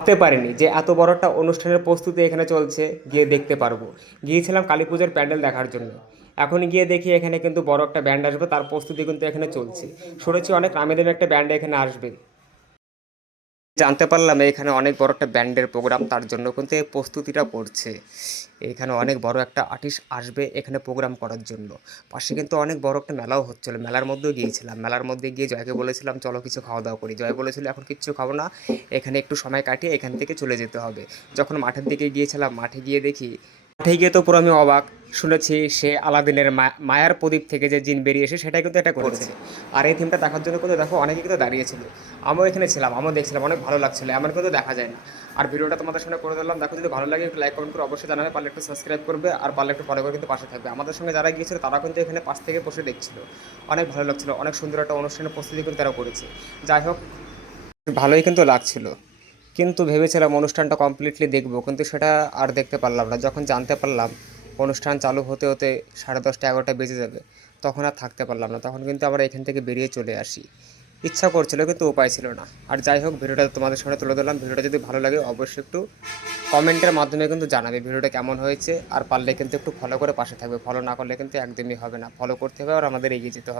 ভাবতে পারিনি যে এত বড় একটা অনুষ্ঠানের প্রস্তুতি এখানে চলছে, গিয়ে দেখতে পারবো। গিয়েছিলাম কালী পুজোর প্যান্ডেল দেখার জন্য, এখন গিয়ে দেখি এখানে কিন্তু বড় একটা ব্যান্ড আসবে, তার প্রস্তুতি কিন্তু এখানে চলছে। শুনেছি অনেক নামি দামি একটা ব্যান্ড এখানে আসবে, জানতে পারলাম এখানে অনেক বড় একটা ব্যান্ডের প্রোগ্রাম, তার জন্য কিন্তু এই প্রস্তুতিটা করছে। এখানে অনেক বড় একটা আর্টিস্ট আসবে এখানে প্রোগ্রাম করার জন্য। পাশে কিন্তু অনেক বড় একটা মেলাও হচ্ছিল, মেলার মধ্যেও গিয়েছিলাম। মেলার মধ্যে গিয়ে জয়কে বলেছিলাম চলো কিছু খাওয়া দাওয়া করি, জয় বলেছিল এখন কিচ্ছু খাবো না, এখানে একটু সময় কাটিয়ে এখান থেকে চলে যেতে হবে। যখন মাঠের দিকে গিয়েছিলাম, মাঠে গিয়ে দেখি, মাঠে গিয়ে তো পুরো আমি অবাক। শুনেছি সে আলাদিনের মায়ার প্রদীপ থেকে যে জিন বেরিয়ে এসে সেটাই কিন্তু এটা করেছে। আর এই থিমটা দেখার জন্য কিন্তু দেখো অনেকে কিন্তু দাঁড়িয়েছিল, আমিও এখানে ছিলাম, আমিও দেখছিলাম, অনেক ভালো লাগছিলো, এমন কিন্তু দেখা যায় না। আর ভিডিওটা তোমাদের সামনে করে দিলাম, দেখো যদি ভালো লাগে একটু লাইক কমেন্ট করে অবশ্যই জানাবে, পারলে একটু সাবস্ক্রাইব করবে, আর পারলে একটু ফলো করে কিন্তু পাশে থাকবে। আমাদের সঙ্গে যারা গিয়েছিল তারা কিন্তু এখানে পাশ থেকে বসে দেখছিল, অনেক ভালো লাগছিলো, অনেক সুন্দর একটা অনুষ্ঠানের প্রস্তুতি কিন্তু তারা করেছে। যাই হোক, ভালোই কিন্তু লাগছিল। কিন্তু ভেবেছিলাম অনুষ্ঠানটা কমপ্লিটলি দেখবো, কিন্তু সেটা আর দেখতে পারলাম না। যখন জানতে পারলাম অনুষ্ঠান চালু হতে হতে 10:30 11টা বেজে যাবে, তখন আর থাকতে পারলাম না, তখন কিন্তু আবার এখান থেকে বেরিয়ে চলে আসি। ইচ্ছা করছিল কিন্তু উপায় ছিল না। আর যাই হোক, ভিডিওটা তোমাদের সামনে তুলে ধরলাম। ভিডিওটা যদি ভালো লাগে অবশ্যই একটু কমেন্টের মাধ্যমে কিন্তু জানাবে ভিডিওটা কেমন হয়েছে, আর পারলে কিন্তু একটু ফলো করে পাশে থাকবে। ফলো না করলে কিন্তু একদমই হবে না, ফলো করতে হবে আর আমাদের এগিয়ে যেতে হবে।